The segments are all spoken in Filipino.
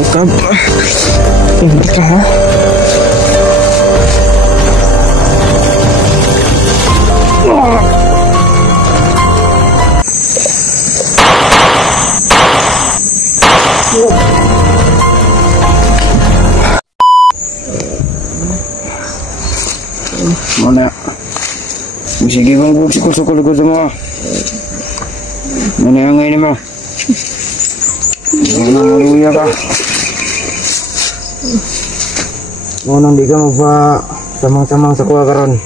Bukan pa. Hindi ka ha? Mana? Sige bang sukul-sukul ko semua. Mana yang ini mah? Mana maluya ka? Ngunang di ka magpa samang-samang sa kuha karon.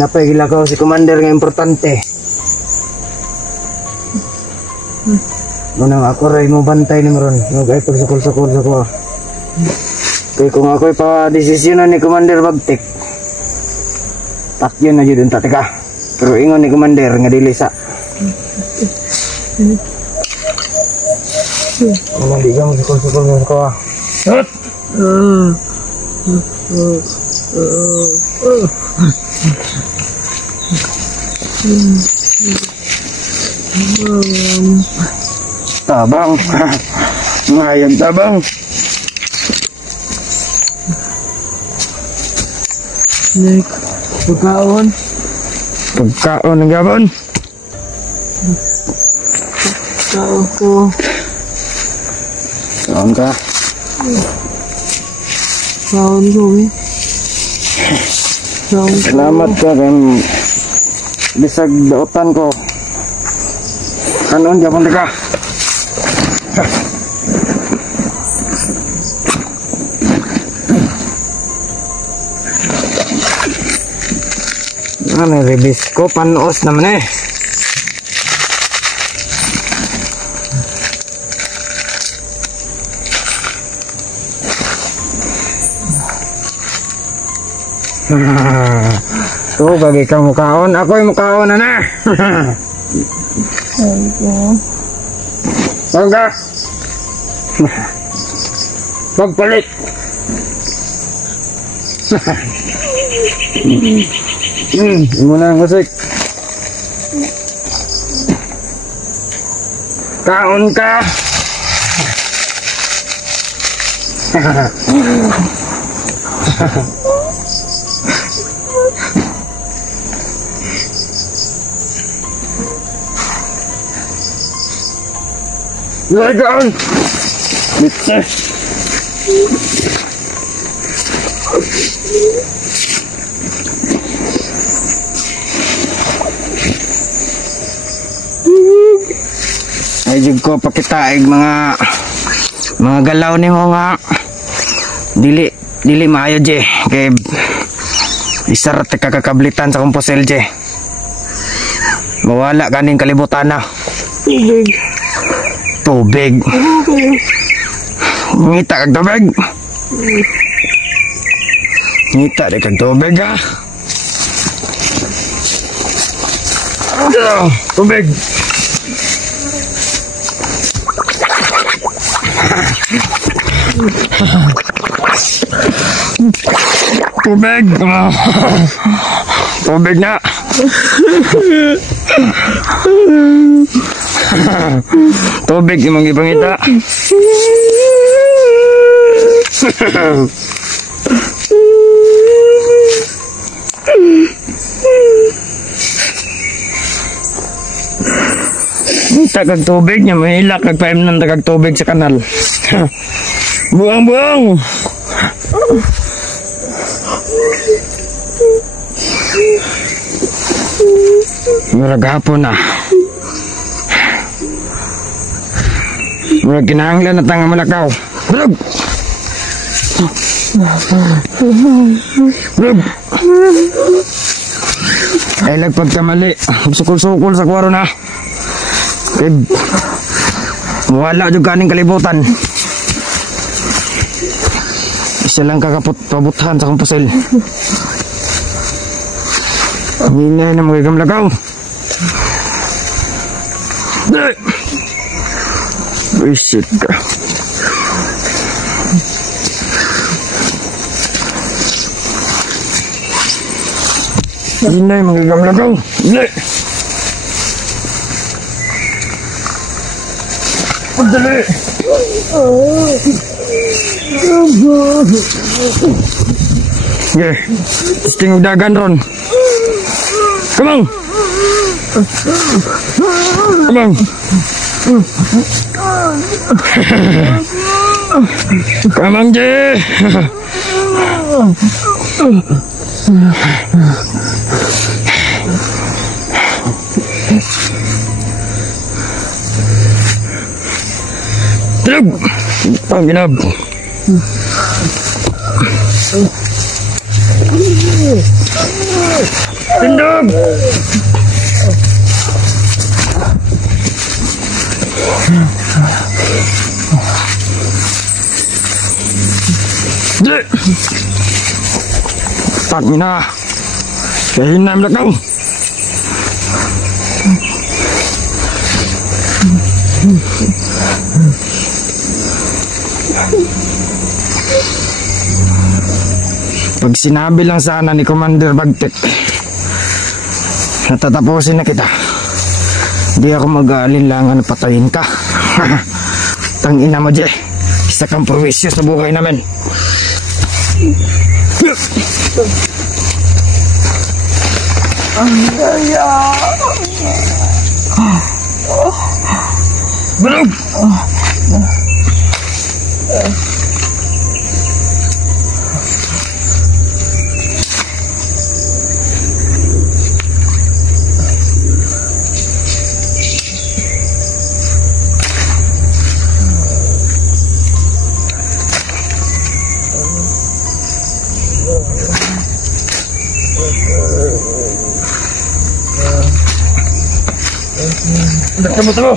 Napay gilakaw si commander nga importante. Ngunang ako rin mo bantay ni Maron. Nagay pagsukul-sukul sa kuha. Kaya kung ako'y pa-desisyonan ni Commander Bagtik, tak yun na yun teka. Pero ingon ni Commander nga dili sa. Ano di ka magsukul-sukul sa kuha. Tabang. Ngayon tabang. Nek, pagkaon ng gabon. Pagkaon ko. Kaon ka? Kaon ko eh. Salamat ka kan bisag daotan ko. Kanon gabon ka. Ano, ribis ko, panos naman eh. Tuh, bagi kamu kaon, ako yung mukaon na na. Bangga. Pagpalit. Muna ang kusik. Kaon ka. Lagaan. Bitses. Ay jud ko pakitaig mga galaw ni mo nga dili maayo je kay isar te kakakablitan sa komposel je mawala kaning kalibutan na tubig ngita kag tubig ngita de kag tubig ha tubig tubig tubig na tubig imong ipangita tagag tubig niya mahilak nagpaim ng tagag tubig sa kanal buang murag hapon na murag kinahanglan na tanga malakaw murag ay lagpagkamali sukul-sukul sa kwaro na wala juga kaning kalibutan isa lang kakaput-pabuthan sa komposel hinay na magigam lagaw visit ka hinay magigam lagaw Dali! Sige, testing dagan ron. Come on! Come on! Come on, Jay! Tulog! Panginab! Tindog! Dili! Pangina! Kahin na ang lakaw! Pag sinabi lang sana ni Commander Bagtek na tatapusin na kita, di ako mag-aalinlangan na patayin ka. Tangina mo, Jay. Isa kang prowisyo sa buhay namin. Bulog! Tamo.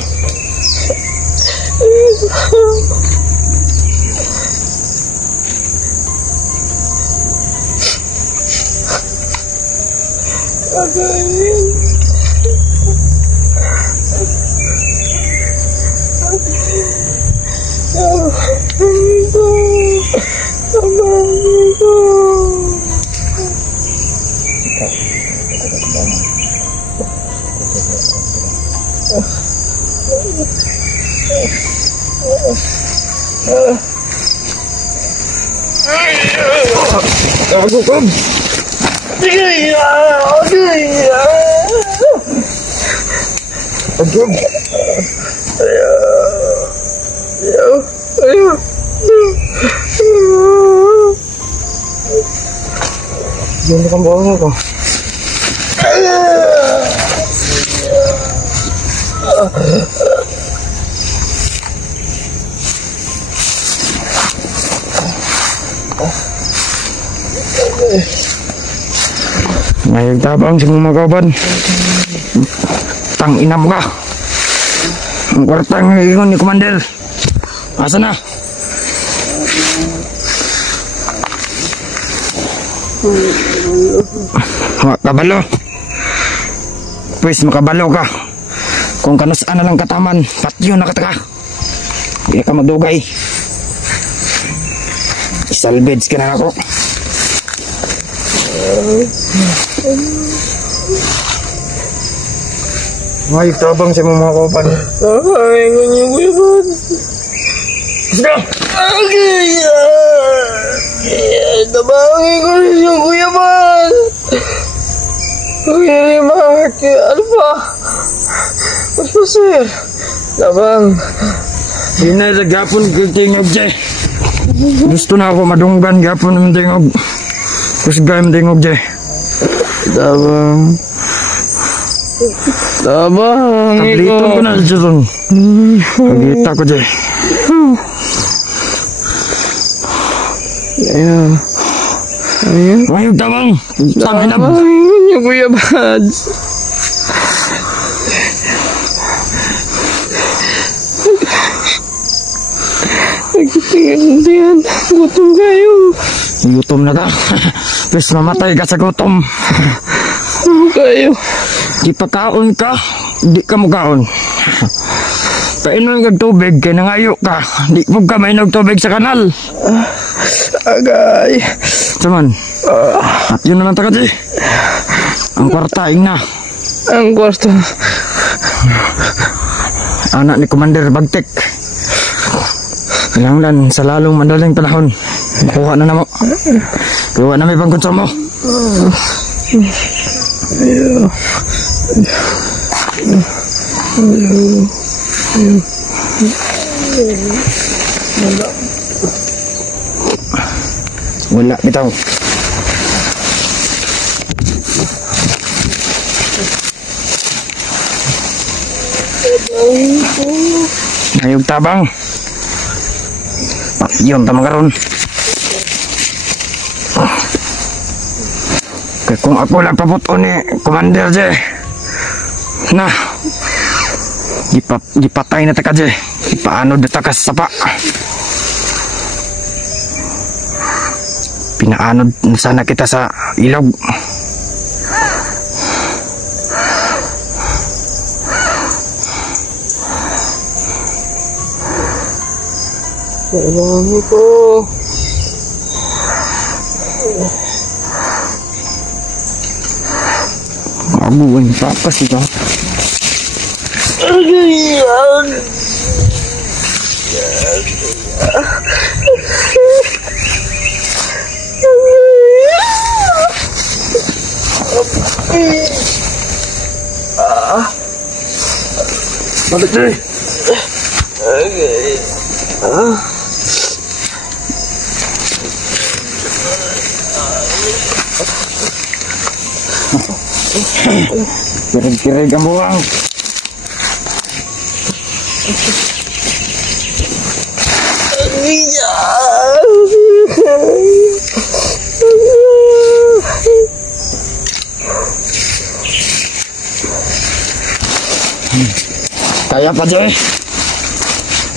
Jangan kamu bohong kok. Ngayong tabang sa mga kauban. Tang ina mo ka. Ang kwartang ingon ni Commander. Asa na? Kabalo. Pwes makabalo ka. Kung kanusaan na lang kataman, patyo na kataka. Hindi ka magdugay. Salvage ka na ako. May tabang sa mga kauban. Ay, ganyan ko yun. Sige! Tabangin ko rin yung Kuya Man. Kuya Rimark, ano ba? Mas pa sir? Tabang. Di na gapon tingog, Jay. Gusto na ako madunggan gapon ng tingog. Kusgay ng tingog, Jay. Tabang. Tabang. Tabliton ko na siya doon. Pagkita ko, Jay. Ayan. Ayan. Mayog tabang. Tanginab. Tabang yung Kuya Mads. Nagtitingin. Gutom kayo. Gutom na ka. Pwes mamatay ka sa gutom. Kayo. Di pa kaon ka, di ka mukaon. Painom ng tubig, kaya nangayo ka. Di mo ka mainog tubig sa kanal. Agay. Saman, at yun na lang takad eh. Ang kwartaing na. Ang kwarto. Anak ni Commander Bagtek. Kinahanglan sa lalong madaling panahon. Kuha na mo. Kuha na may pangkonsumo. Wala bitaw. Ayog tabang. Yun tama karon. Kaya kung ako lang paputo ni Commander je. Nah. Gipatay na taka je. Ipaano na taka sa sapa. Pinaanod na sana kita sa ilog. Marami ko. Abuin papas ito. Ayan. Balik deh. Kirig-kirig ang buwang. Kaya pa dyan.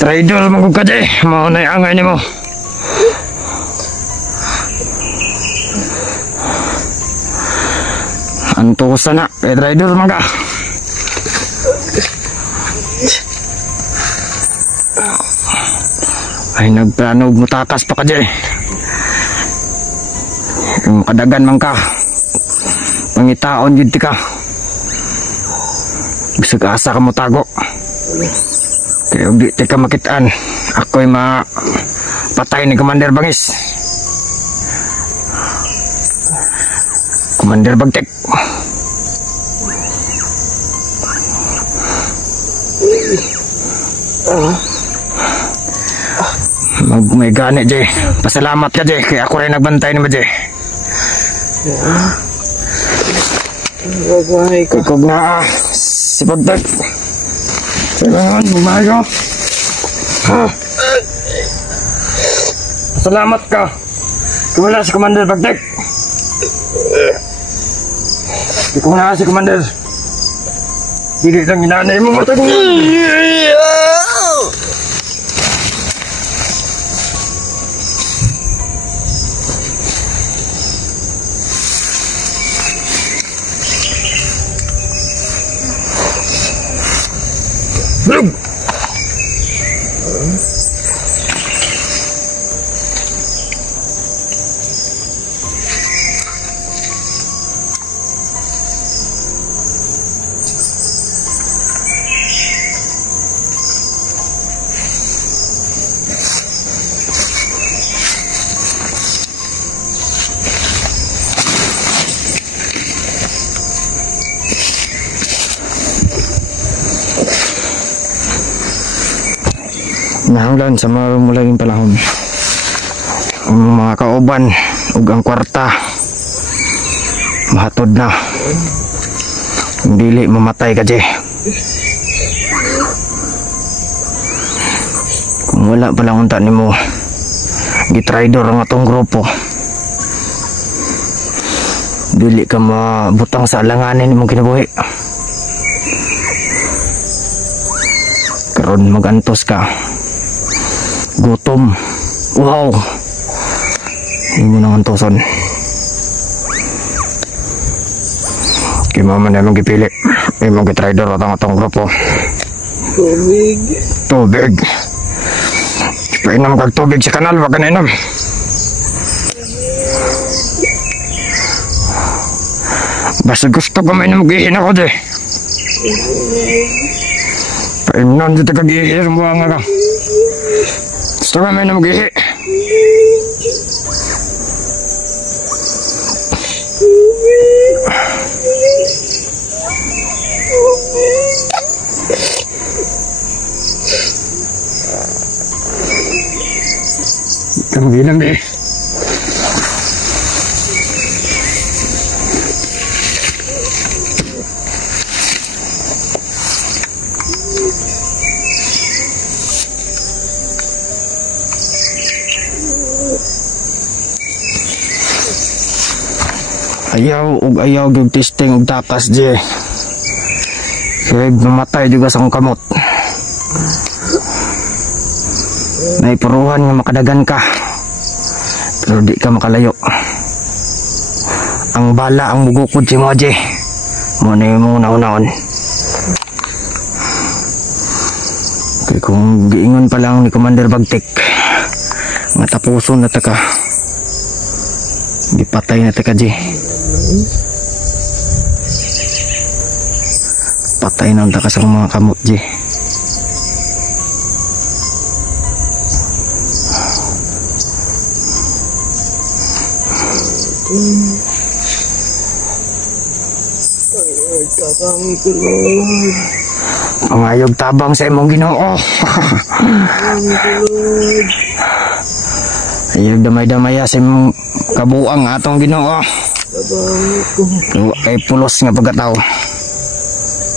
Trader magug ka dyan. Maunay angay ni mo. Antusan na. Trader mga. Ay nagplano mutakas pa ka dyan. Yung kadagan man ka. Pangitaon yun ka. Bisag asa ka mo tago. Kaya di ka makitaan. Ako'y mapatay ni Commander Bangis. Commander Bagtek. May gani Jay. Pasalamat ka Jay. Kaya ako rin nagbantay naman Jay. Kukog na si Bagtek. Kailangan bumahay ko. Pasalamat ka. Kumula si Commander Bagtek. Di ko na si Commander. Hindi lang inanay mo matag. Nahanglan sa mulaging panahon ang mga kauban ug ang kwarta mahatod na dili mamatay ka Jay. Kung wala palang unta ni mo gitraidor ang atong grupo, dili ka mabutang sa alanganin imong kinabuhi. Karon magantos ka, gutom, wow, hindi mo nang antoson. Kaya mama na mong gipili, may mong gitraidor at ang atong grupo. Tubig. Painom kag tubig sa kanal, wag ka na inom. Basta gusto ko may namugihin ako di. Painom dito kag ihir mo nga ka. Gusto ka may namagihi. Bilang deh. Ayaw gyud testing og takas je. Kaya mamatay juga sa akong kamot. Naipuruhan nga makadagan ka. Pero di ka makalayo. Ang bala ang mugukod si mo je. Mo na yung mga naon-naon. Kaya kung giingon pa lang ni Commander Bagtik, matapuson na taka. Dipatay na taka je. Patay na taka sa mga kamot je. Pangayog tabang sa imong Ginoo. Ayog damay-damaya sa imong kabuang atong Ginoo. Kay pulos nga pagkatao.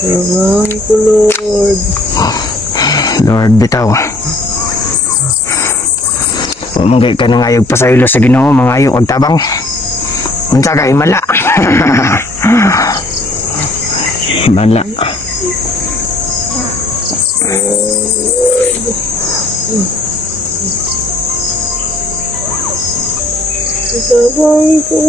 Tabang ko, Lord. Lord bitaw. O manggay ka nangayog pa sa ilo sa Ginoo, mangayog og tabang. Unsa ka himala. Bala. Tabang ko.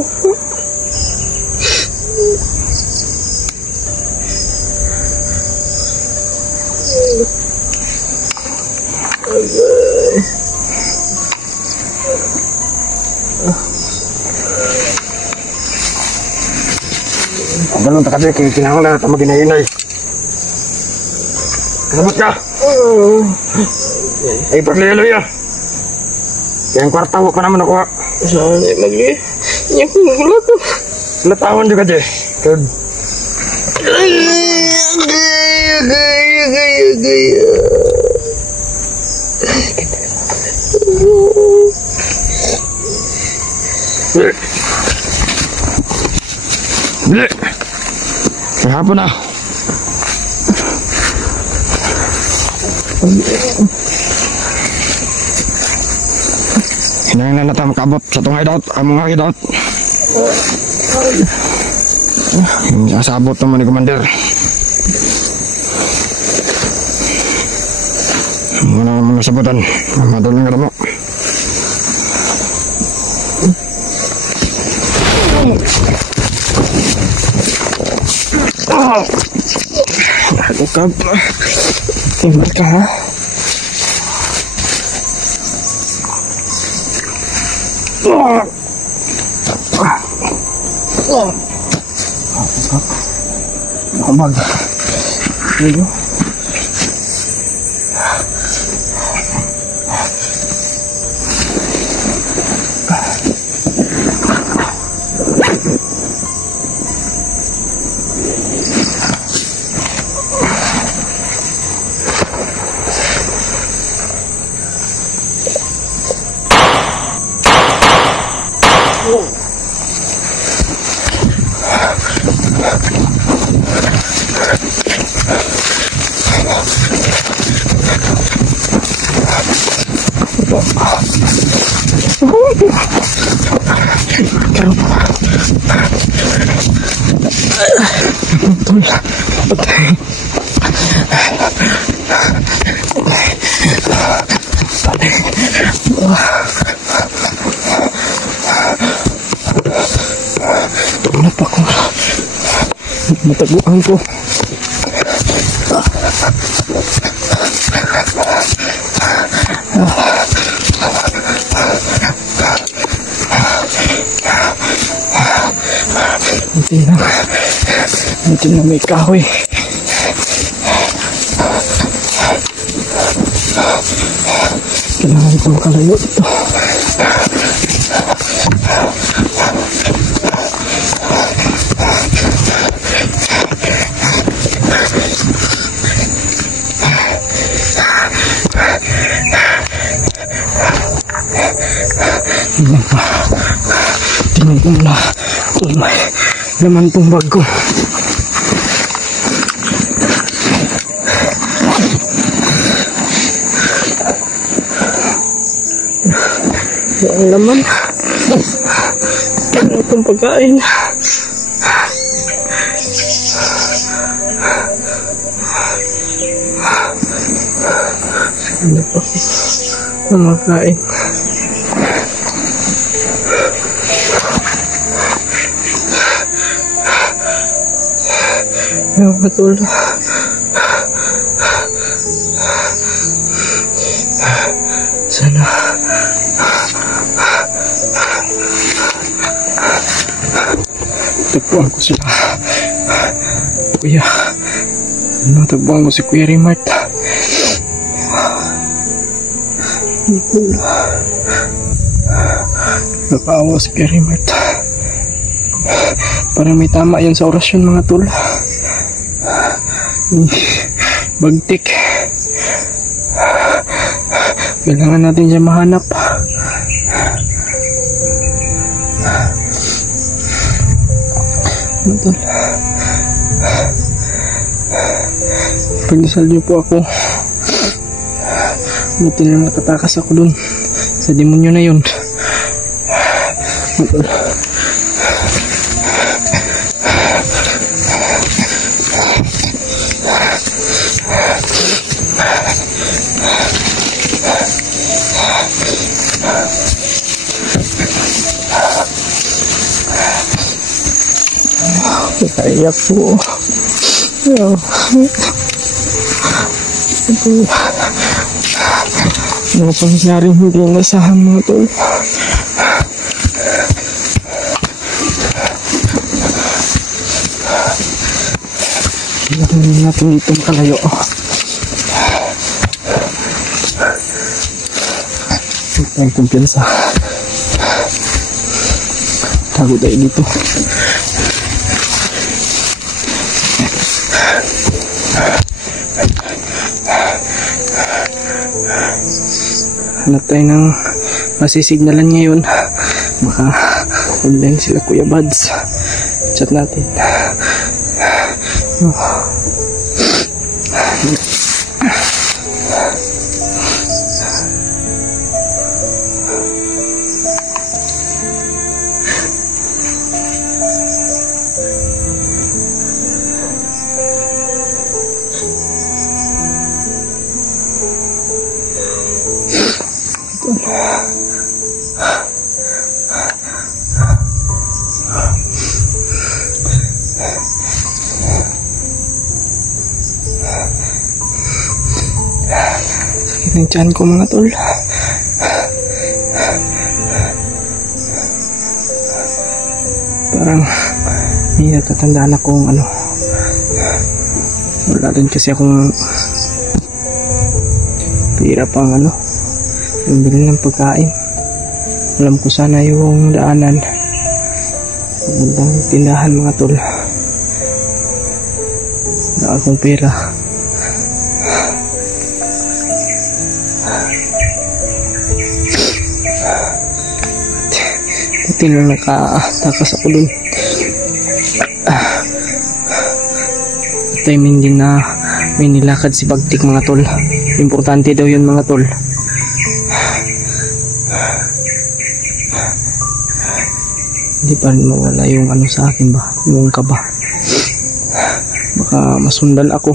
Ganun ta kasi kinahanglan na maginainay. Kasabot ka. Ay paglilo ya. Yang kwarta ko pa naman ako. Saan ay magli? Inya ko gulat. Latawan juga je. Good. Gaya. Bile. Kahapon na. Hinahinglan na tayo makabot sa tungay daot. Ang mga daot. Yung asabot naman ni Commander. Muna naman nasabutan. Madaling ka mo. Nakakab. Timbal ka ha. Nakabag. Ayo. Kenapa kok mataguan ko? Hindi na may kahoy. Kailangan ko makalayo dito. Tingnan ko muna. May laman tong bag ko. Ang laman. Ano itong pagkain? Ano pa? Ang makain. Yung matulog. Sana tagpuan ko sila. Kuya, matagpuan ko si Kuya Rimart. Nakaawa si Kuya Rimart. Para may tama yan sa orasyon mga tol. Bagtik. Kailangan natin siya mahanap. Tol, pagdasal niyo po ako. Buti na nakatakas ako dun sa demonyo na yun. Tol, kaiyak po. Ito mga pangyaring hindi nasahan mga tol. Kailangan natin dito makalayo. Huwag tayong kumpiyansa. Tago tayo dito. Hanap tayo ng masisignalan ngayon. Baka online sila Kuya Buds. Chat natin. Sakit ng tiyan ko mga tol. Parang may natatandaan akong ano. Wala rin kasi akong pira pang ano, yung bilhin ng pagkain. Alam ko sana yung daanan papuntang tindahan mga tol. Wala akong pera. Buti na nakatakas ako dun. Timing din na may nilakad si Bagtik mga tol. Importante daw yun mga tol. Hindi pa rin mawala yung ano sa akin ba, yung kaba. Baka masundan ako.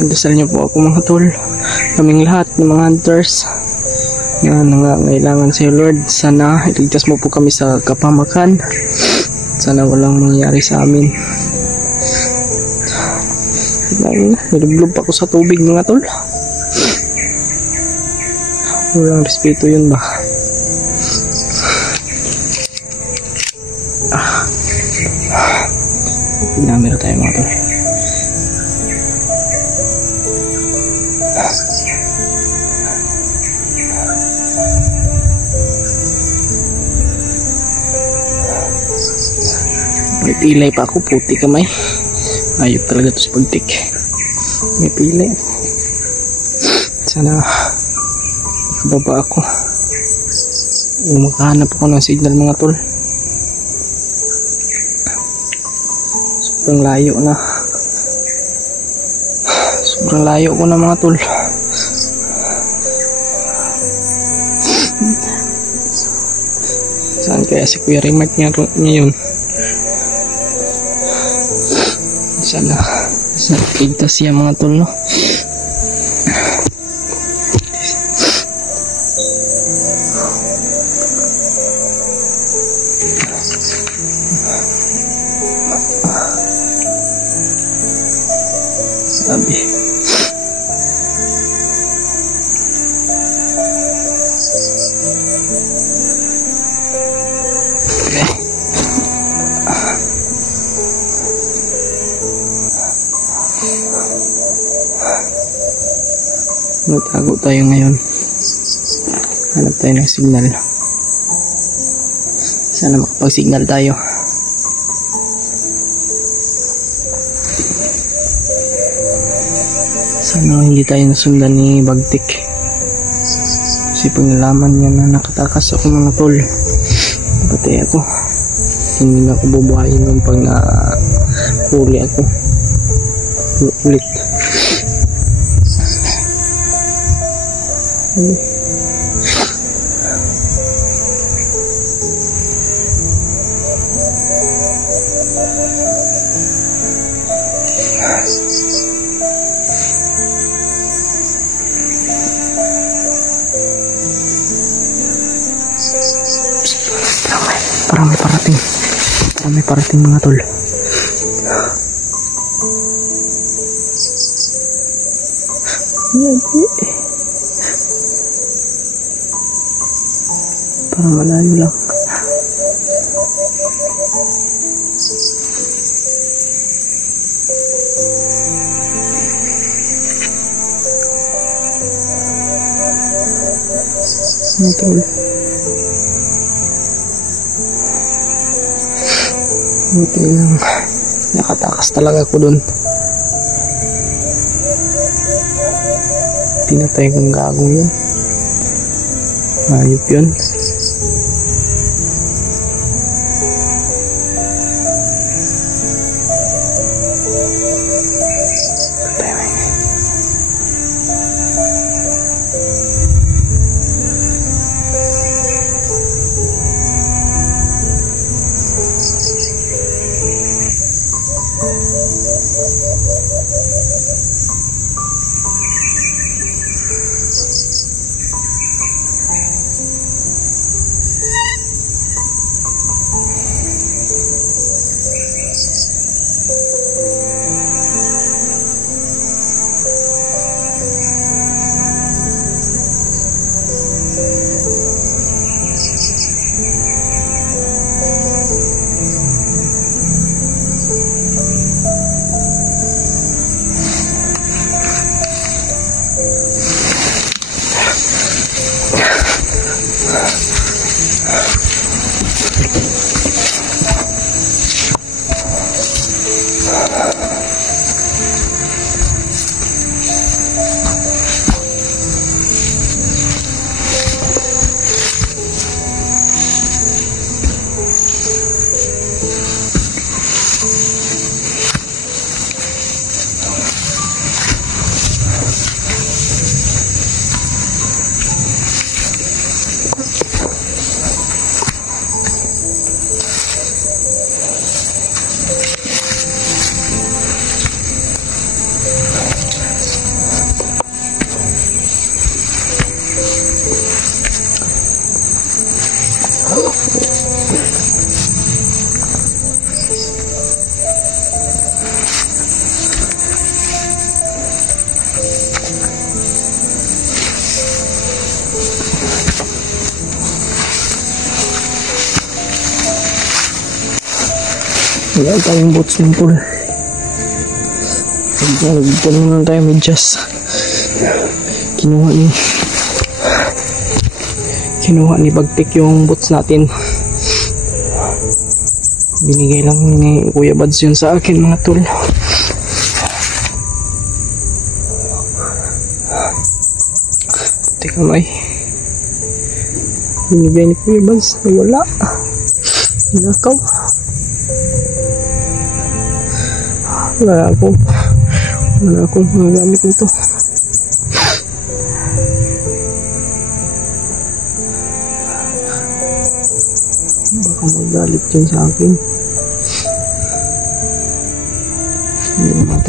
Pagdasal niyo po ako mga tol. Kaming lahat ng mga hunters na nangangailangan sa iyo Lord. Sana iligtas mo po kami sa kapamakan. Sana walang mangyari sa amin. Nilublob ako sa tubig mga tol. Walang respeto yun ba? Pinamira tayo mga tol. May pilay pa ako, puti kamay. Ayop talaga to sa pagtik. May pilay. Sana kababa ako. Makahanap ako ng signal mga tol. Sobrang layo na. Sobrang layo ko na mga tol. Saan kaya si Kuya Remark ngayon? Sana ligtas siya mga tol, no? Sabi magtago tayo ngayon. Hanap tayo ng signal. Sana makapag-signal tayo. Sana hindi tayo nasundan ni Bagtik. Kasi pag nalaman niya na nakatakas ako mga tol, patay ako. Hindi na ako bubuhayin nung pag na-huli ako. Ulit. Parang may parating mga tol. Parang malayo lang. Mga tol. Buti lang. Nakatakas talaga ako dun. Pinatay kong gagong yun. Ayop yun. Wala tayong boots ng pool. Nagdala na tayo may jazz. Kinuha ni Bagtik yung boots natin. Binigay lang ni Kuya Bads yun sa akin mga tol. Teka may binigay ni Kuya Bads na wala. Nakaw. Wala akong magagamit nito. Baka magalit yun sa akin. Hindi naman.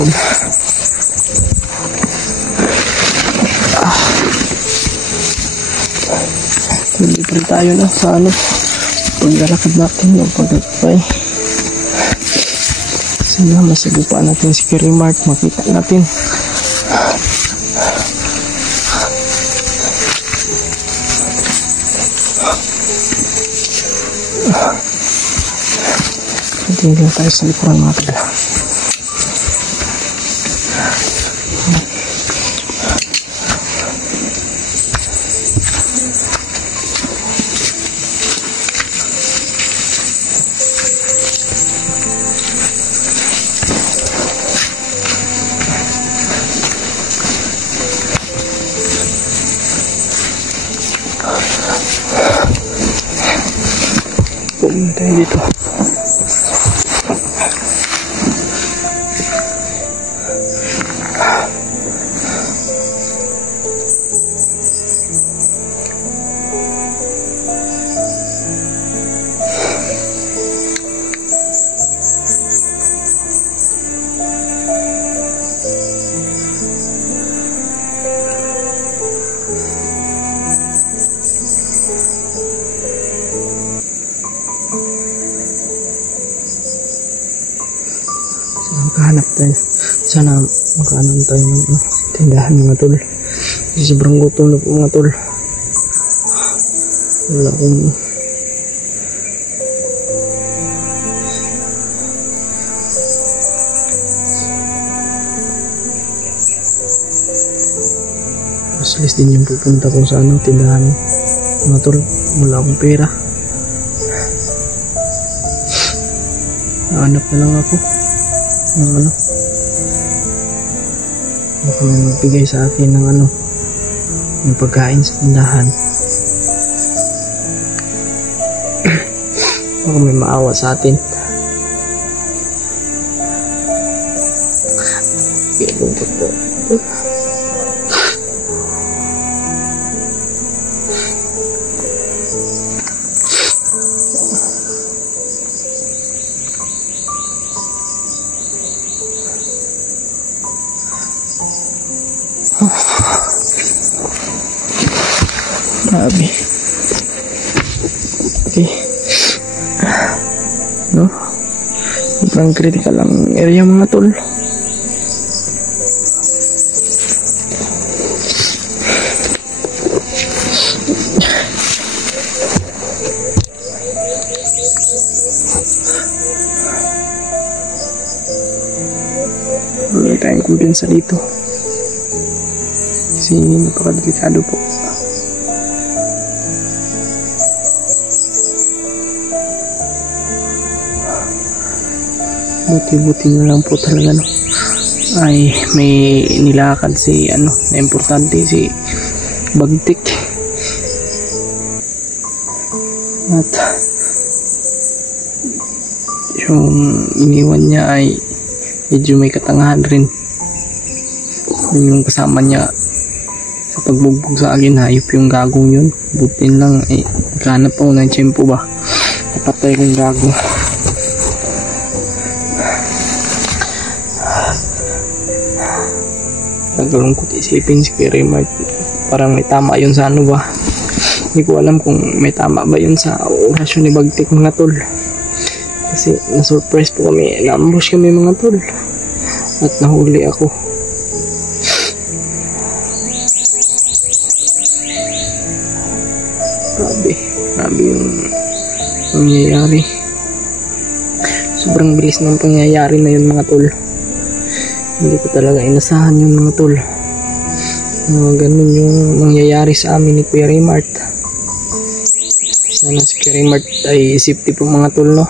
Hindi pa rin tayo na sa paglalakad natin o paglalakbay. Sana masagupaan natin si Kirimart, makita natin. Tinggal tayo sa likuran mga tol. Pumunta tayo dito. Sana makaano tayo ng tindahan mga tol. Kasi sobrang gutom na po mga tol. Wala akong useless din yung pupunta ko sa tindahan mga tol. Wala akong pera. Nahanap na lang ako ng baka may magbigay sa akin ng ng pagkain sa tindahan. Baka may maawa sa atin. Lungkot po. Grabe. Okay. No? Sobrang critical ang area mga tol. Wala tayong kumpiyansa dito. Kasi napakadelikado po. Buti-buti na lang po talaga ay may nilakad si na importante si Bagtik. At yung iniwan niya ay medyo may katangahan rin. Yung kasama niya sa pagbugbog sa akin, hayop yung gagong yun. Butin lang naghanap ako ng tiyempo ba, napatay kong gago. Nagalungkot isipin si Kirimart, parang may tama yun sa ba. Hindi ko alam kung may tama ba yun sa orasyon ni Bagtik mga tol. Kasi na-surprise po kami, na-ambush kami mga tol. At nahuli ako. Grabe yung nangyayari. Sobrang bilis ng pangyayari na yun mga tol. Hindi ko talaga inasahan yun mga tol. Ganun yung nangyayari sa amin ni Kuya Rimart. Sana si Kuya Rimart ay safety po mga tol, no?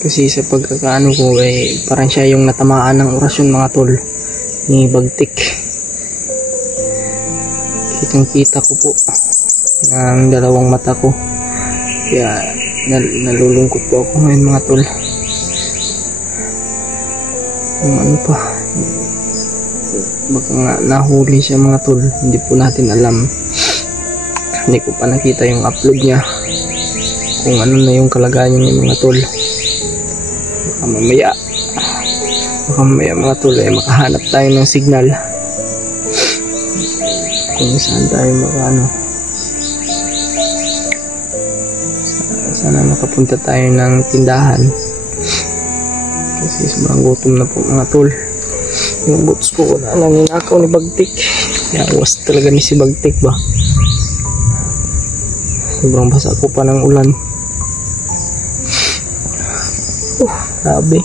Kasi sa pagkakaano ko parang siya yung natamaan ng orasyon mga tol ni Bagtik. Kitang kita ko po ang dalawang mata ko, kaya nalulungkot po ako ngayon mga tol. Yung ano pa, baka nga nahuli siya mga tol, hindi po natin alam. Hindi ko pa nakita yung upload niya kung ano na yung kalagayan niya mga tol. Baka mamaya mga tol makahanap tayo ng signal kung saan tayo sana makapunta tayo ng tindahan, kasi sobrang gutom na po mga tol. Yung boots ko na lang ninakaw ni Bagtik. Yawas talaga ni si Bagtik ba. Sobrang basa ko pa ng ulan. Grabe.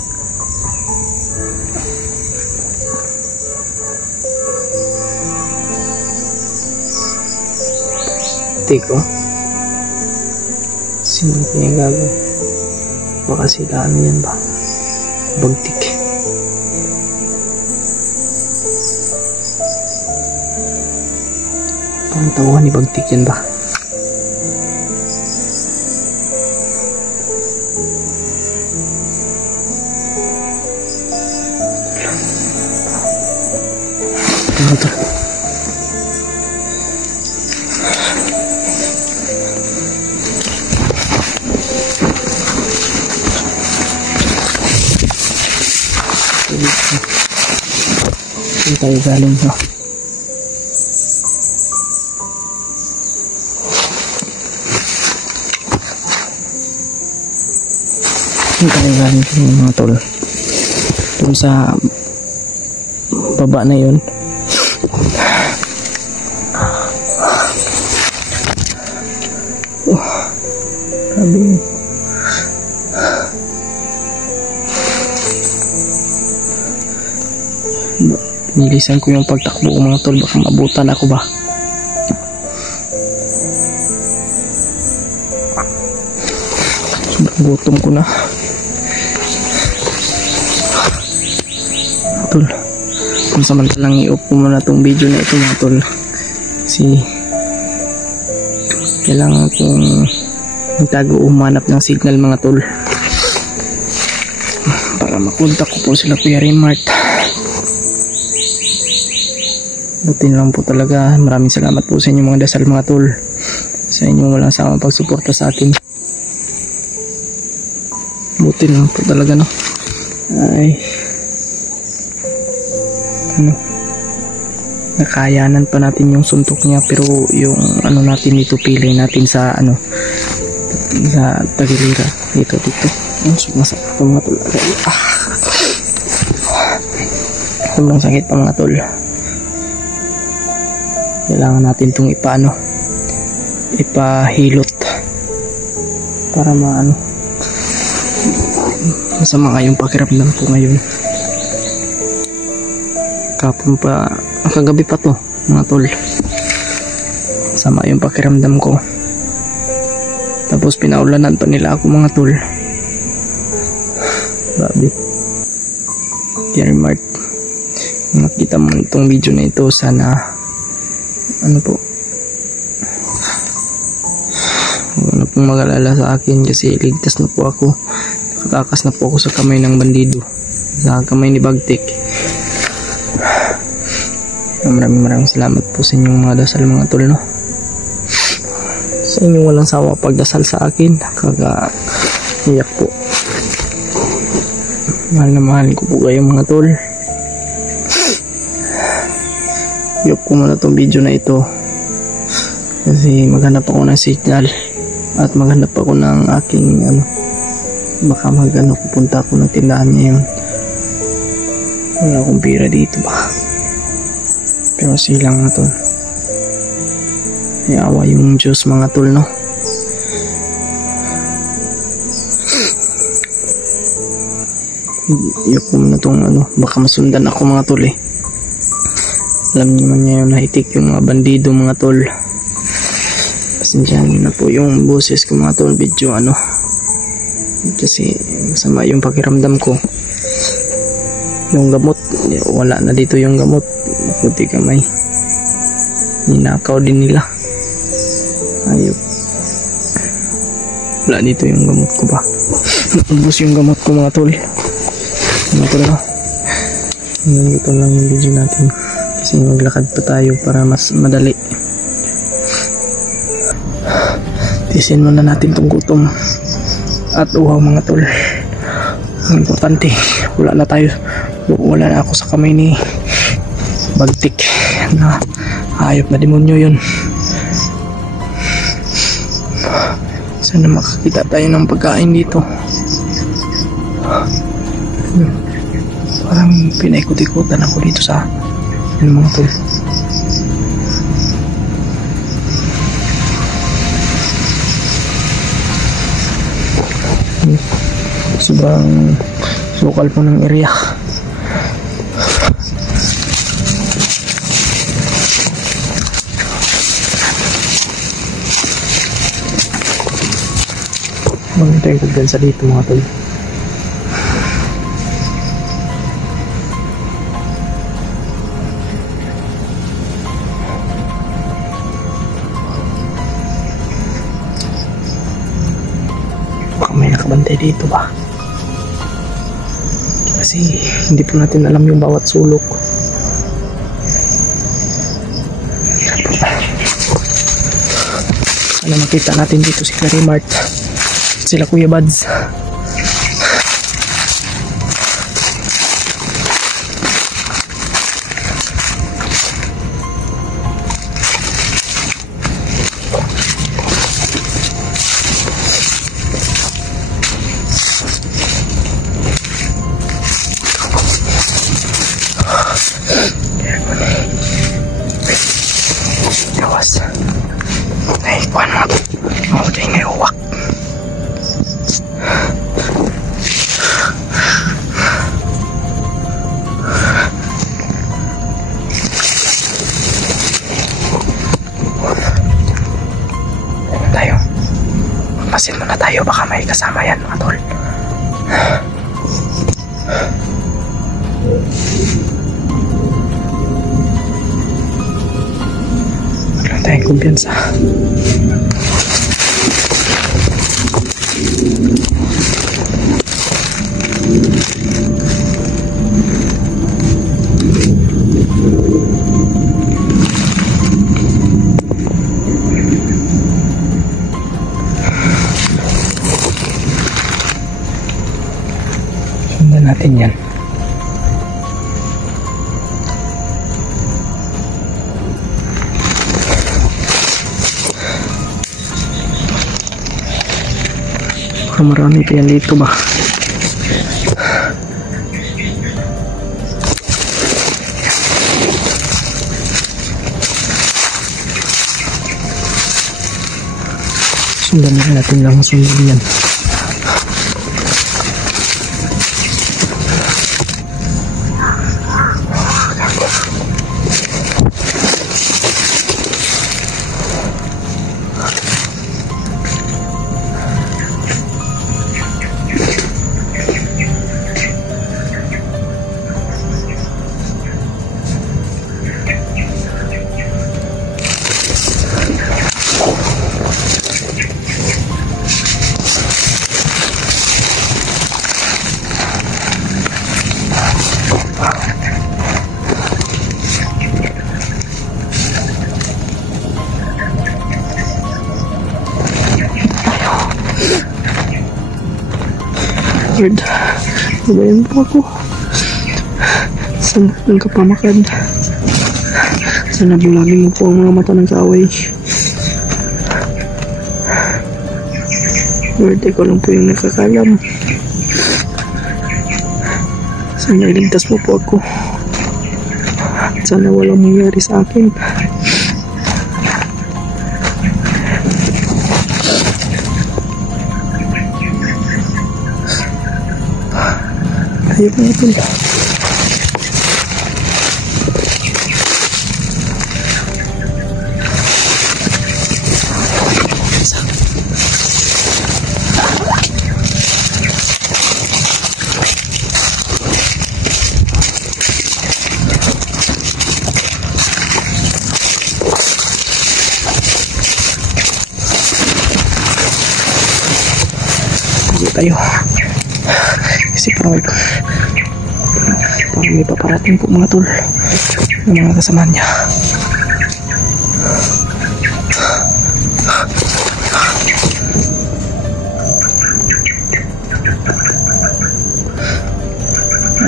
Tiko. Sino kaya gago? Baka sila ano yan ba? Bagtik. Parang tauhan ni Bagtik yan ba? Ano to? Saan tayo galing to? Saan tayo galing to mga tol? Doon sa baba na yun. Grabe. Nilisan ko yung pagtakbo ko mga tol, baka mabutan ako ba. Sobrang gutom ko na tol. Kung samantalang i-off ko muna tong video na ito mga tol, kasi kailangan kong magtago umanap ng signal mga tol para makontak ko po sila Kuya Raymart. Butin lang po talaga. Maraming salamat po sa inyong mga dasal mga tol, sa inyong walang samang pagsuporta sa atin. Butin lang po talaga no. Ay ano, nakayanan pa natin yung suntok niya, pero yung ano natin dito, pilay natin sa ano, sa tagilira dito. Masakit pa mga tol. Sobrang sakit pa mga tol. Kailangan natin itong ipahilot para masama nga yung pakiramdam ko ngayon. Kapon pa, kagabi pa to mga tol, sama yung pakiramdam ko. Tapos pinaulanan pa nila ako mga tol. Grabe. Kuya Raymart, nakita mo itong video na ito, sana ano po, ano pong mag-alala sa akin, kasi ligtas na po ako. Nakatakas na po ako sa kamay ng bandido, sa kamay ni Bagtik. Maraming salamat po sa inyong mga dasal mga tol no. Sa inyong walang sawa pagdasal sa akin, iyak po. Mahal na mahal ko po kayo mga tol. Iyak ko muna tong video na ito, kasi maghanap ako ng signal at maghanap ako ng aking baka pupunta ako ng tindahan ngayon. Wala akong pira dito ba, pero silang na tol. Iawa yung Diyos mga tol no. Iyak ko muna tong baka masundan ako mga tol eh. Alam niyo man ngayon, nahitik yung mga bandido mga tol. Kasi Pasensyahan na po yung boses ko mga tol, video ano. Kasi masama yung pakiramdam ko. Yung gamot, wala na dito yung gamot. Puti kamay. Ninakaw din nila. Ayop. Wala dito yung gamot ko ba. Naubos yung gamot ko mga tol. Ano ko na. Ito lang yung video natin. Kasi maglakad pa tayo para mas madali. Tisin muna natin tong gutom at uhaw mga tol. Ang importante, wala na ako sa kamay ni Bagtik na hayop na demonyo yun. Sana makakita tayo ng pagkain dito. Parang pinaikot-ikotan ako dito sa mga tol. Sobrang sukal po ng area. Magintay ko dyan sa dito mga tol. Baka may nakabantay dito ba? Kasi hindi po natin alam yung bawat sulok. Sana makita natin dito si Karimart, sila Kuya Bads. Gawas. Ay, kuhan mo. Mau dahil ngay uwak. Tayo. Magpasin muna tayo. Baka may kasama yan mga tol. Wala tayong kumpiyansa. Sundan natin yan. Marami pa yan dito ba? Sundan natin lang, sundan yan. Lord, nabayan po ako sa ng kapamakan. Sana bulagin mo po ang mga mata ng kaaway. Lord, ikaw lang po yung nakakalam. Sana iligtas mo po ako. Sana walang mangyari sa akin. Ayaw na ito. po tayo. Kasi parang may paparating po mga tol ng mga kasama niya.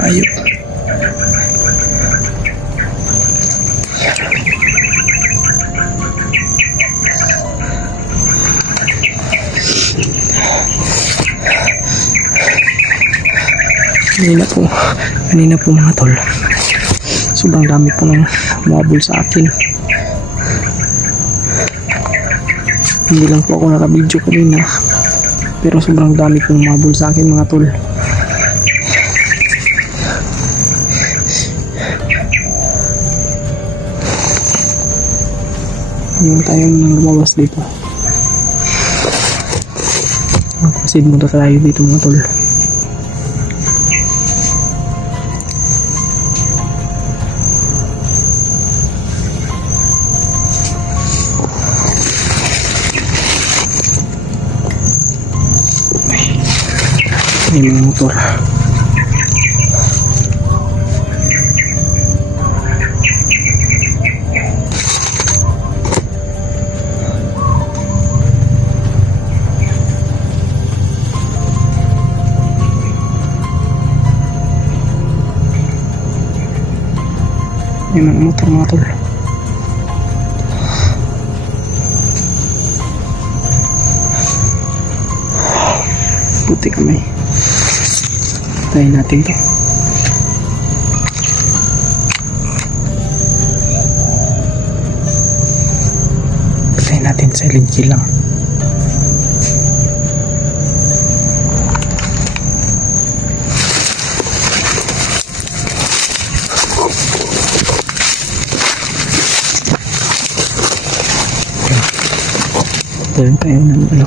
Ayun. Kanina po mga tol, sobrang dami po nang umabol sa akin. Hindi lang po ako naka-video kanina, pero sobrang dami po umabol sa akin mga tol. Hindi tayo nang lumabas dito. Magpasid mo tayo dito mga tol. May mga motor. May mga motor mga tol. Puti kamay. Tayo natin to. Tayo natin silent kill lang. Tayo tayo ng ano.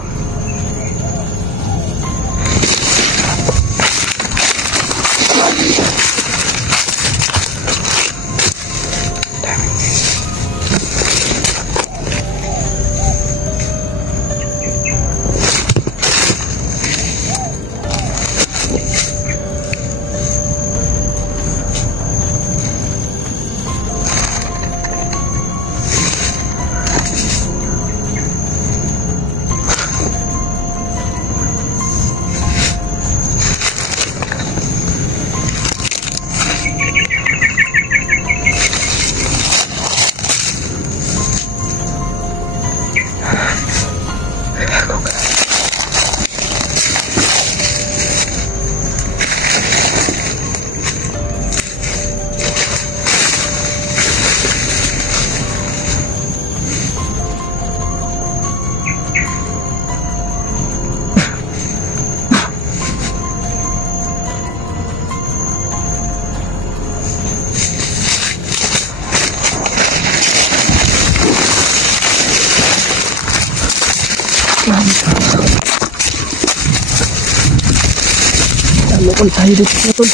Lalo tayo dito mga tol.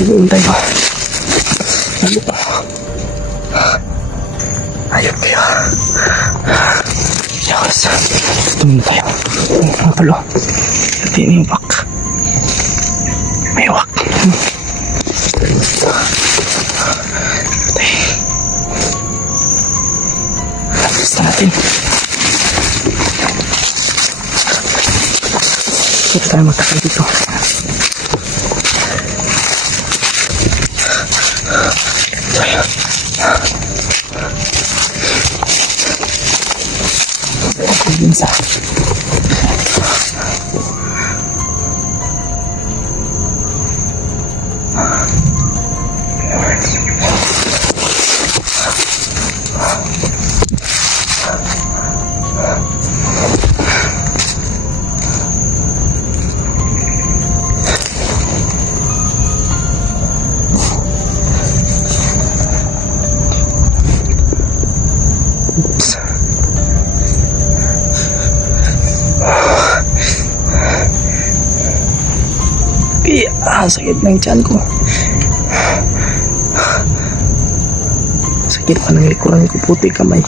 Lalo tayo. Lalo pa. Ayun kaya. Yes. Tumulong tayo. Mga tol. Ito yung wak. May wak. Basta natin. Ito tayo magkakal dito. Pinsa. Sakit ng tiyan ko. Sakit pa ng likuran ko, puti kamay.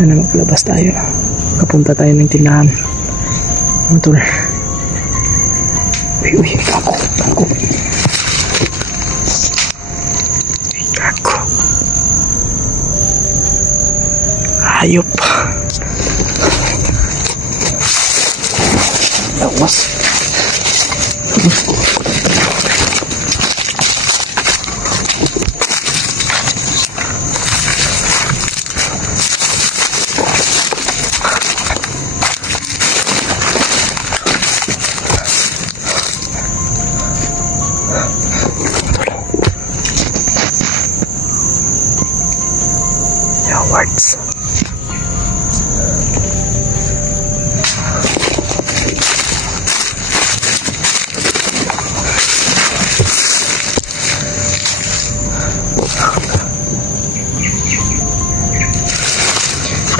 Sana maglabas tayo. Kapunta tayo ng tindahan. Mga tol. Uy, gago. Hayop. Lawas. Cowards.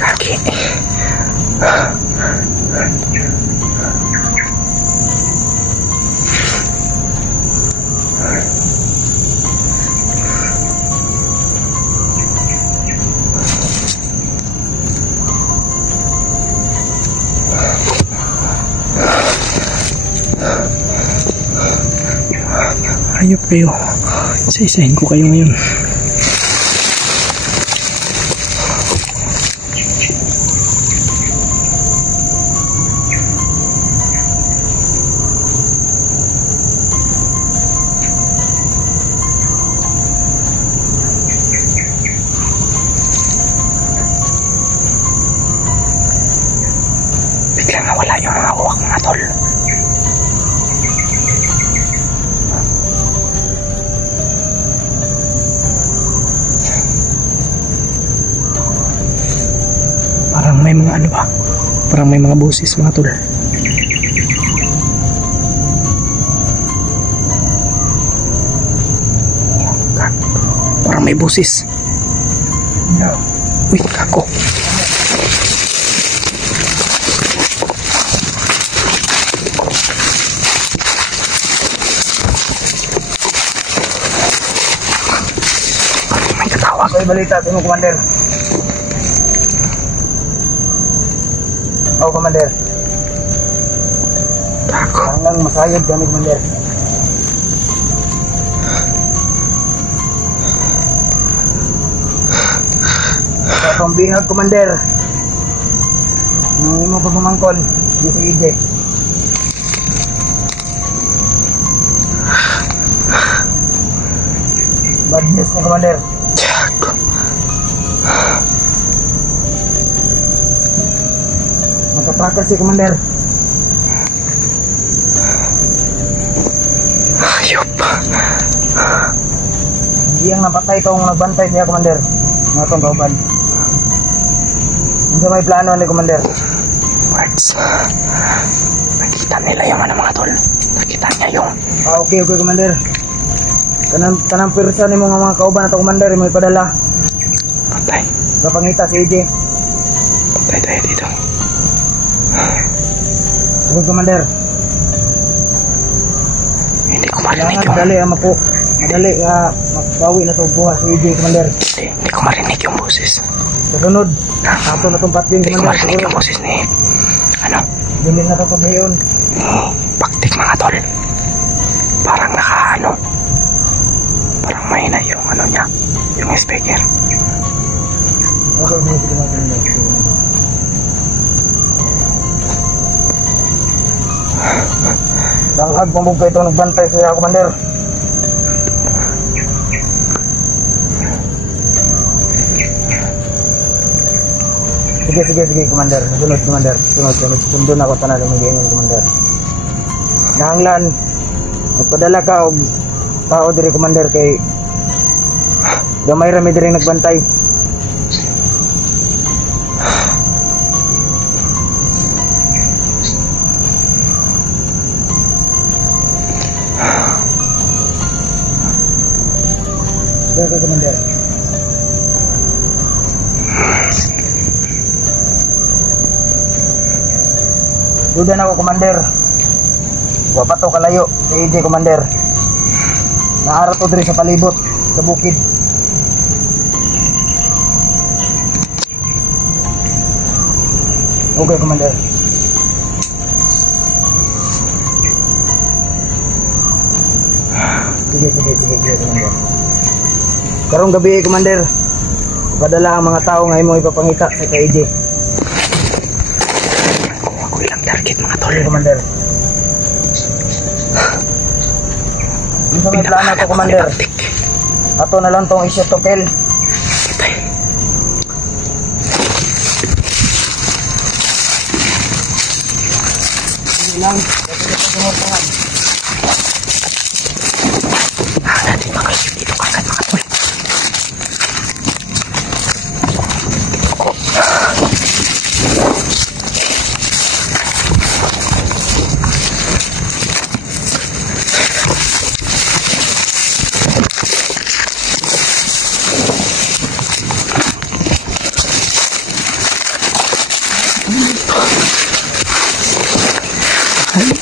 Kaki. Hayop kayo. Isa-isahin ko kayo ngayon. Biglang nawala yung mga uwak, mga tol. Parang may mga ano ba? Parang may mga boses, mga tol. Parang may boses. Uy, kako. Parang may katawag. May balita sa mo, Commander. Oh, Commander. Kako. Hanggang masayod kami, Commander. Sa pambihag, Commander. Nung mo pa pamangkon, di si EJ. Bad news na, Commander. Kako. Nagkatrakas si Commander. Hayop. Hindi ang napatay itong nagbantay niya, Commander. Nga itong kauban. Hindi may plano ni Commander. Words. Nakita nila yung ano, mga tol. Nakita niya yung... Okay, Commander. Kanang persa ni mga kauban na ito, Commander. May padala. Patay. Kapangita si EJ. Patay tayo dito. Okay, Commander. Hindi ko marinig Kailangan yung... madali ang mapo. Madali magbawi na ito buha si EJ, Commander. Hindi ko marinig yung boses. Kasunod. Ato na itong pating, Hindi ko Commander. marinig yung boses ni... Ano? Bilin na ito paghayon. Paktik, mga tol. Parang naka-ano. Parang mahina yung ano niya. Yung speaker. Okay, Commander. Langhag pambugay ito nagbantay siya, Commander. Sige, Commander. Sunod, Commander. Sunod. Sundon ako tanan ng mga Commander. Nahanglan, magpadala ka og tao diri, Commander, kay gamay rami diri nagbantay. Okay, Commander. Duda na ako, Commander. Wapa to kalayo sa EJ, Commander. Naara to diri sa palibot, sa bukid. Okay, Commander. Sige, Commander. Karong gabi, Commander. Padala ang mga tao ngayon mo ipapangita sa KJ. Ako ilang target mga tol. Okay, Commander. Ano sa may plano to, Commander? Ato na lang tong issue to kill. Patay. Hindi lang. Natin mga dito kagad mga tol. Mga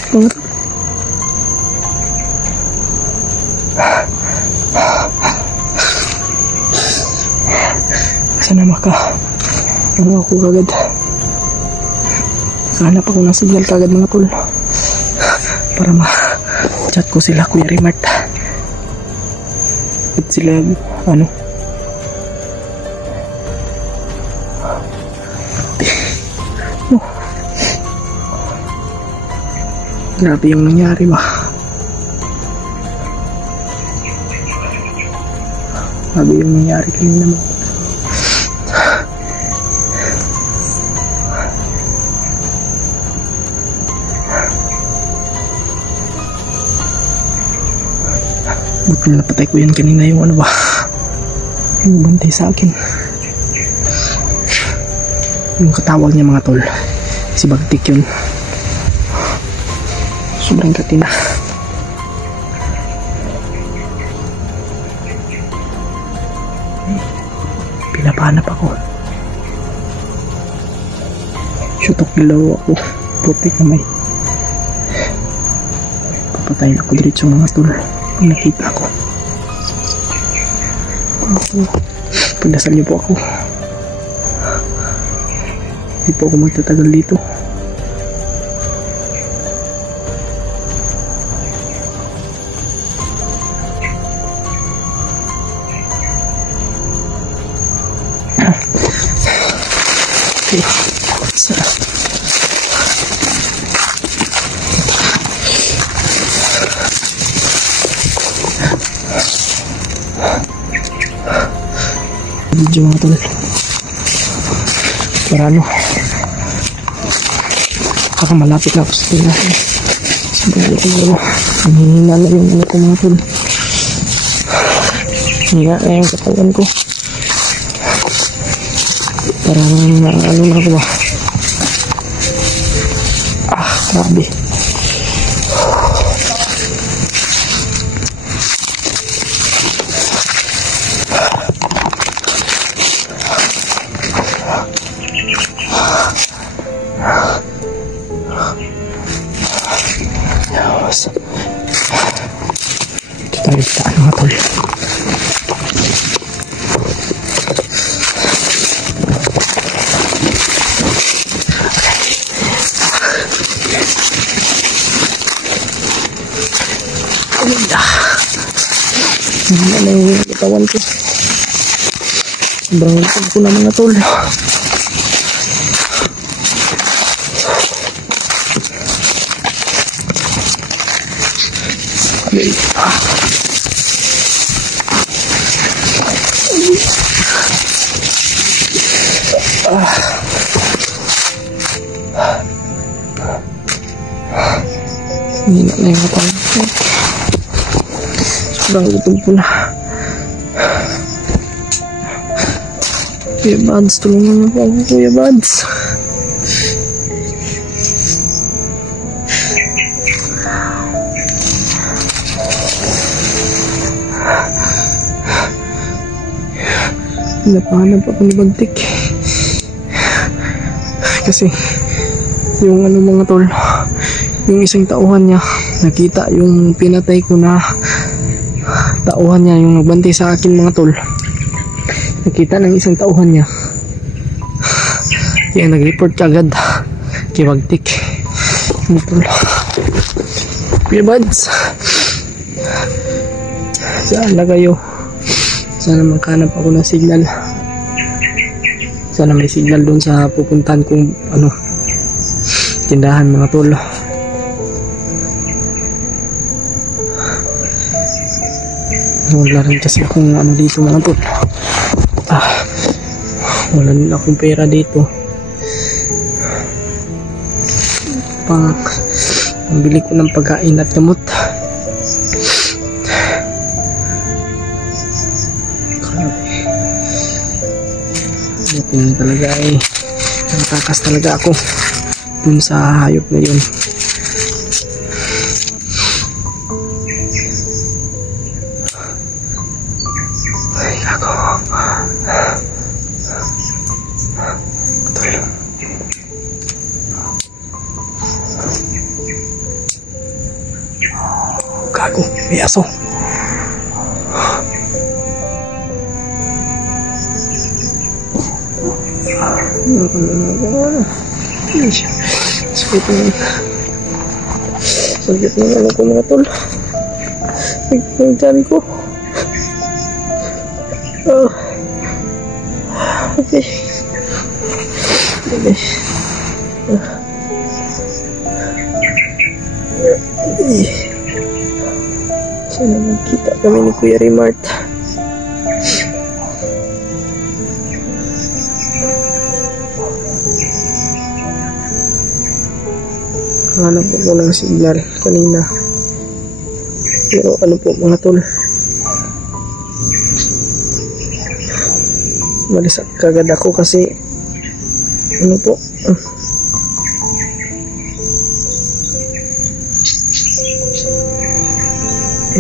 tol. Sana maka ano ako kagad. Hanap ako ng signal kagad mga tol para ma-chat ko sila Kuya Rimart at sila ano oh. Grabe yung nangyari ba. Grabe yung nangyari kanina mo. Buti na napatay ko yan kanina yung ano ba yung bantay sa akin. Yung katawag niya mga tol si Bagtik yun. Sobrang katina. Pinapahanap ako. Shotok ilaw ako. Puti kamay. Papatayin ako diretso mga tol. Pag nakita ko. Pagdasal niyo po ako. Hindi po ako magtatagal dito. Okay. Video mga tol para ano baka malapit na ako sa tinahin sabi ko nanghihina na yung ano ko mga tol higa na yung katawan ko parang ano na ako ba grabe ito tayo saan mga tol. Ano na yung katawan ko. Sobrang likod ko na mga tol. Hina na yung katawan ko. Sobrang gutom ko na. Kuya Bads, tulungan niyo po ako, Kuya Bads. Pinapahanap ako ni Bagtik. Kasi yung ano mga tol, yung isang tauhan niya, nakita yung pinatay ko na tauhan niya, yung nagbantay sa akin mga tol. Nakita ng isang tauhan niya. Kaya nag-report agad. Kiwagtik. Tol. Kuya Buds. Saan na kayo? Sana maghanap ako ng signal. Sana may signal doon sa pupuntahan kong tindahan mga tol. Wala rin kasi akong dito mga tol. Wala rin akong pera dito. Pambili ko ng pagkain at gamot. Buti talaga natakas talaga ako dun sa hayop na yun. Ay ako. Gago, may aso. Sakit na ako mga tol. Nagpagdaan ko. Okay. Sana magkita kami ni Kuya Remart. Hanap po ng signal kanina. Pero po mga tol, malis kagad ako kasi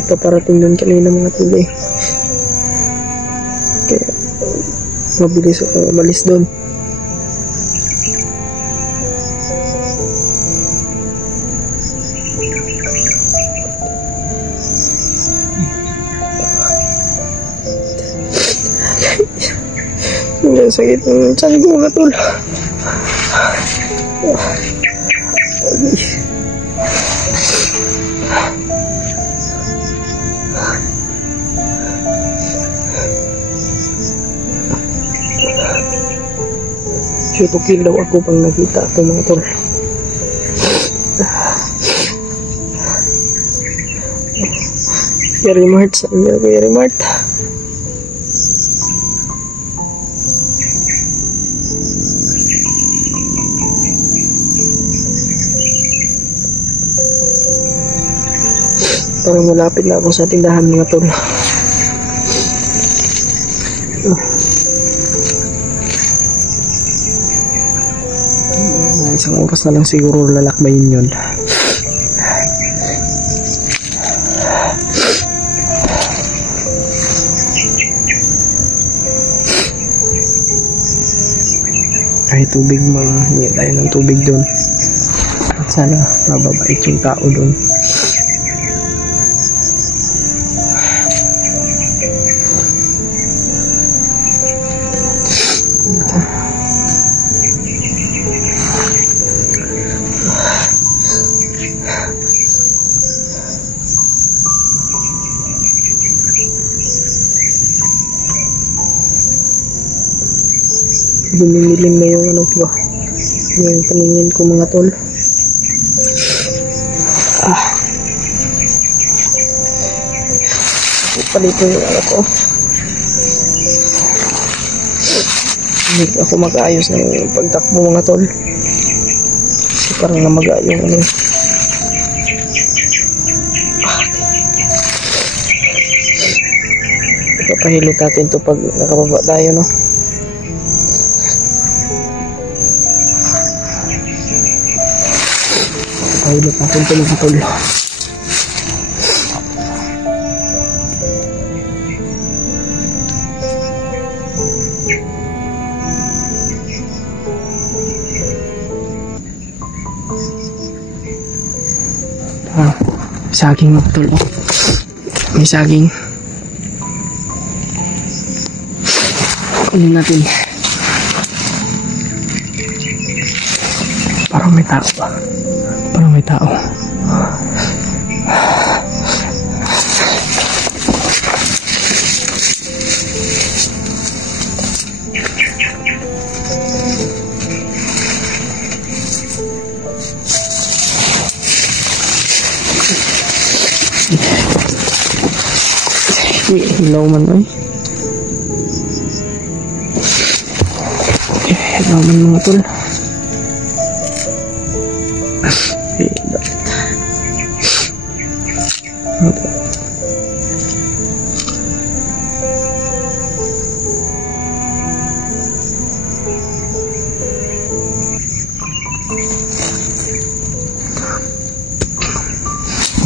paparating doon kanina mga tol kaya mabilis ako umalis doon. Ang sakit ng tiyan ko mga tol. Tukil daw ako pang nakita ito mga tol. Kuya Remart, saan niya Kuya Remart? Parang malapit na ako sa tindahan mga tol. Isang oras na lang siguro lalakbayin yun. Ay tubig, hingi tayo ng tubig doon. At sana mababait yung tao doon. Dumilim na yung yung paningin ko mga tol. Palito yung ko. Hindi ako mag-ayos ng pagtakbo mga tol. Kasi parang namaga yung ipapahilot natin to pag nakababa tayo Pahilot natin ito mga tol. Saging mga tol. May saging. Kunin natin. Parang may tao ba? Parang may tao. Hilaw man ay. Hilaw man mga tol.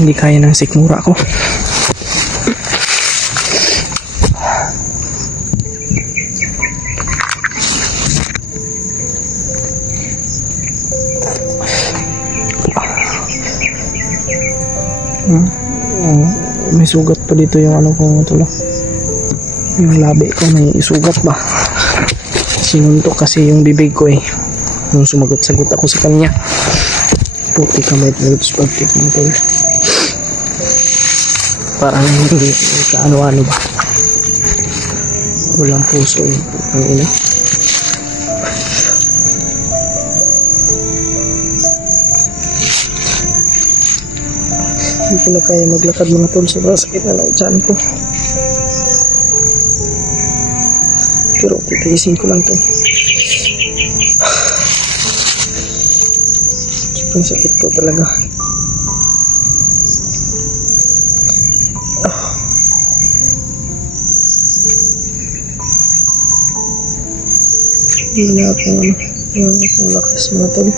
Hindi kaya ng sikmura ko. May sugat pa dito yung ano ko tulo. Yung labi ko may sugat ba. Sinuntok kasi yung bibig ko eh. Nung sumagot-sagot ako sa kanya. Puti kamay talaga sa pagkik mo tol. Parang hindi kaano-ano ba. Walang puso eh. Ang ina. Hindi ko na kaya maglakad mga tol. Sobrang sakit na lang dyan ko. Pero titiisin ko lang to. Sobrang sakit po talaga. Wala akong lakas mga tol.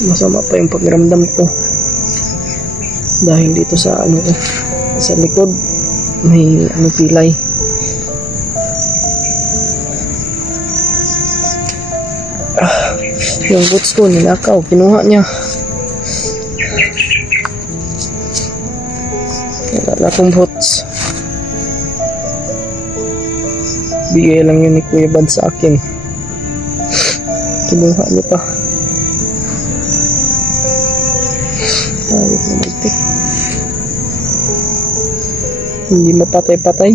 Masama pa yung pakiramdam ko dahil dito sa ano ko, sa likod may ano pilay. Yung boots ko nilakaw, kinuha niya. Wala akong boots. Bigay lang yun ni Kuya Bad sa akin. Kinuha niya pa. Ayok na magtik. Hindi mapatay-patay.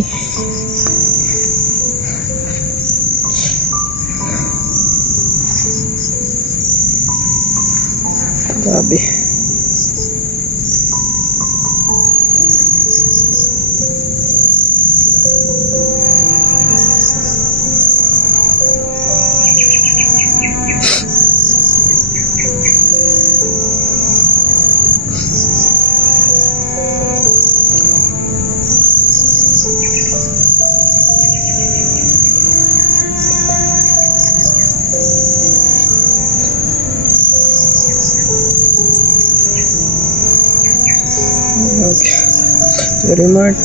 Grabe. Okay. Very mart.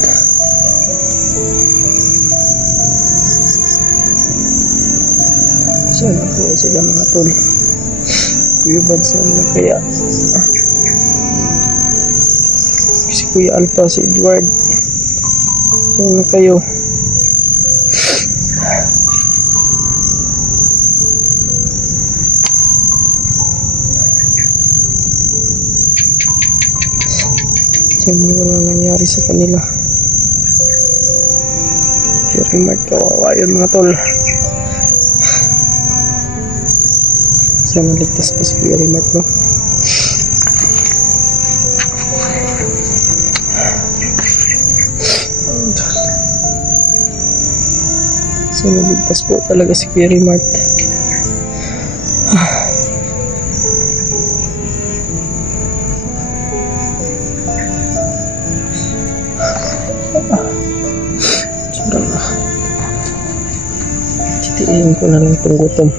Sana kaya sila mga tol. Kuya Bad sana kaya. Si Kuya Alpha, si Edward. Sana kayo. Sana wala nangyari sa kanila. Very mart, kawawa yun mga tol. Sana ligtas pa si Kuya Remark, no? Sana ligtas po talaga si Kuya Remark. Sobrang titiin ko na lang itong gutom.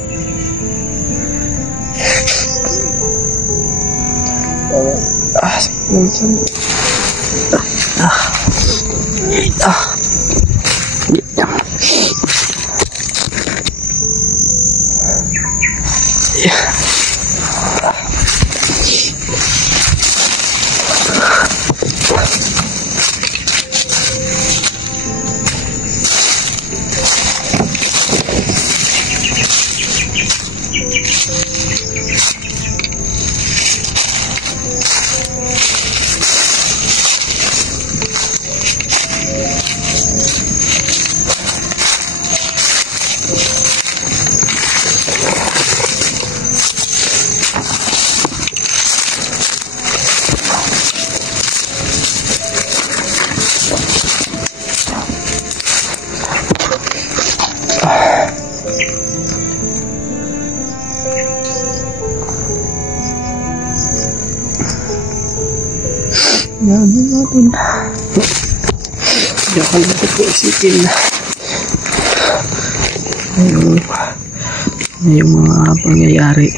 Yan natin. Diyan ka lang po isipin yung mga pangyayari.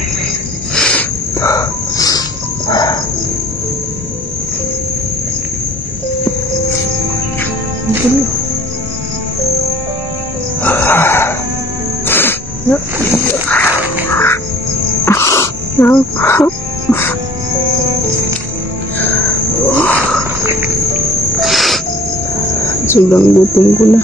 Sobrang gutom ko na.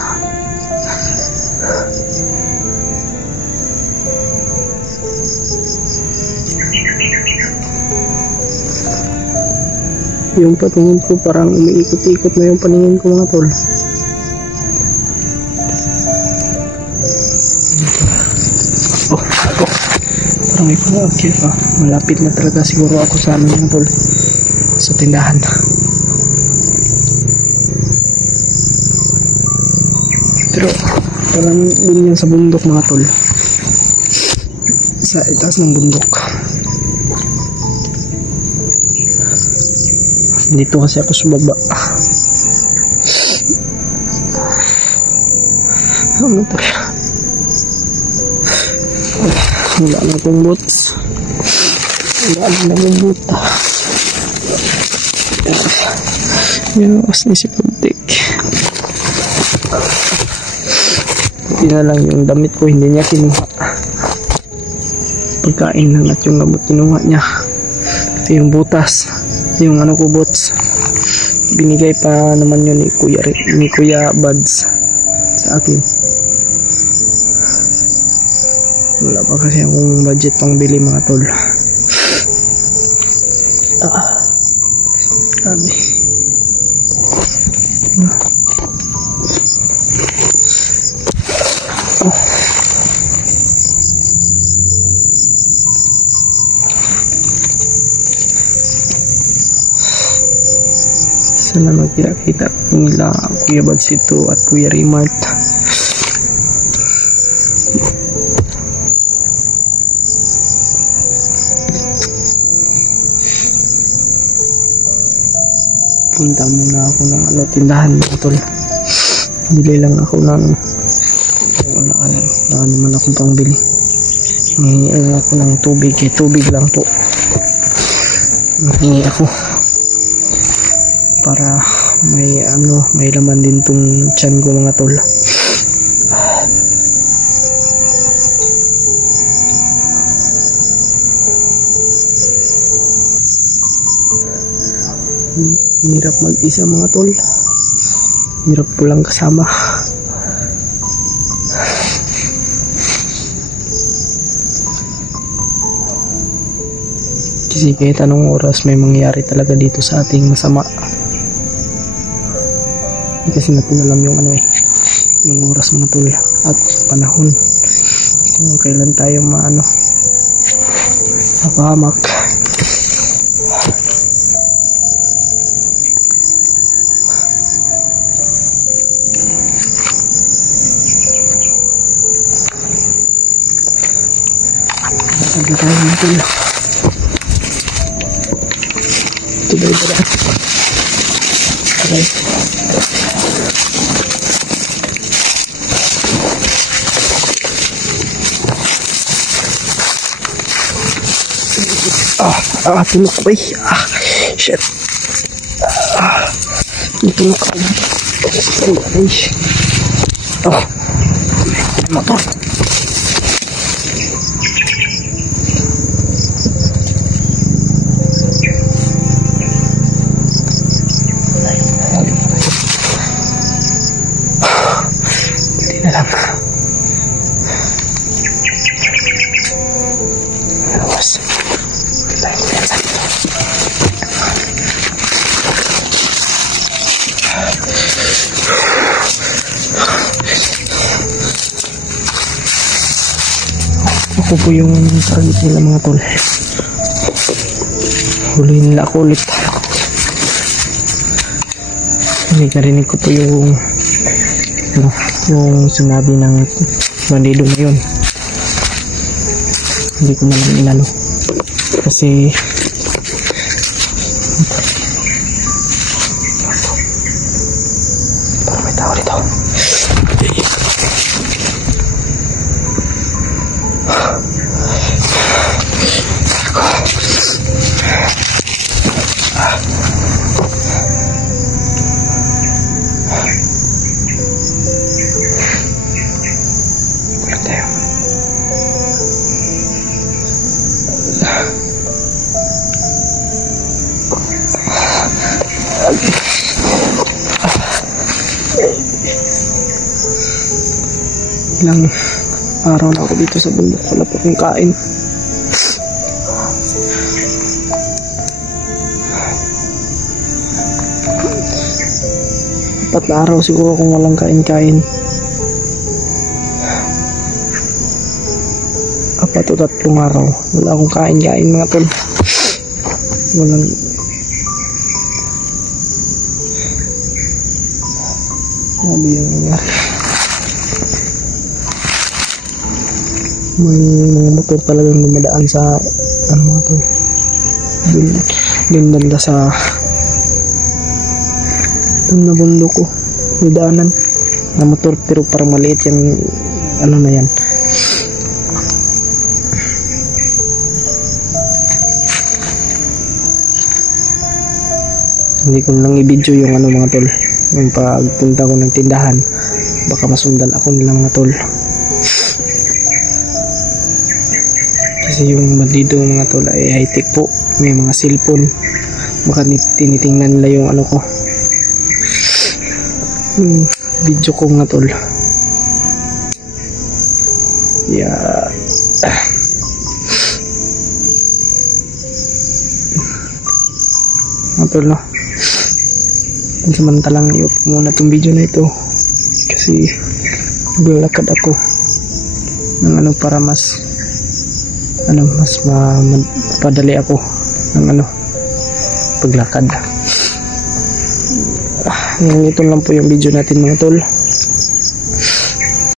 Yung patingin ko parang umiikot-ikot na yung paningin ko mga tol. Parang may pang-akif ah. Malapit na talaga siguro ako sa amin mga tol. Sa tindahan. Pero parang yun yan sa bundok mga tol. Sa itaas ng bundok. Dito kasi ako sa baba. Ano to? Wala na akong boots. Wala na akong boot. Yan was ni si Pagtik. Hindi na lang yung damit ko, hindi niya kinuha. Pagkain lang at yung gamot kinuha niya. Ito yung butas. Yung ano ko boots. Binigay pa naman yun ni Kuya Buds sa akin. Wala pa kasi akong budget pang bili mga tol. Sabi. Sana magkita-kita nila Kuya Buds ito at Kuya Rimart. Punta muna ako ng tindahan mga tol. Bili lang ako ng wala naman akong pang bili. Hingi lang ako ng tubig. Tubig lang po. Hingi ako para may laman din tong tiyan ko mga tol. Hirap mag-isa mga tol. Hirap ko lang kasama. Kasi kahit anong oras may mangyari talaga dito sa ating masama. Kasi natin alam yung yung oras mga tol at panahon kung kailan tayo mapahamak. Sabi tayo mga tol. Tuloy ba na? Okay. Tulog ko ba? Shit. Tulog ko. Motor. Hindi na lang. Ako po yung target nila mga tol. Huliin nila ako ulit. Narinig ko po yung sinabi ng bandido na yun. Hindi ko na lang inano. Kasi parang may tao dito. Pulang tayo. Ilang araw na ako dito sa bundok, wala pa akong kain. Apat na araw siguro kung walang kain-kain. Apat o 3 araw wala akong kain-kain mga tol. Walang sabi yung nangyari. May mga motor talagang dumadaan sa ano mga tol, dun banda sa dun na bundok ko, may daanan na motor, pero parang maliit yung ano na yan. Hindi ko lang i-video yung ano mga tol, yung pagpunta ko ng tindahan, baka masundan ako nila mga tol. Kasi yung dito mga tol ay high-tech po, may mga cellphone, baka tinitingnan nila yung ano ko, yung video ko mga tol. Yeah. Mga tol, no? Samantalang i-off muna itong video na ito kasi naglalakad ako ng ano para mas mapadali ako ng ano paglakad. Ito lang po yung video natin mga tol.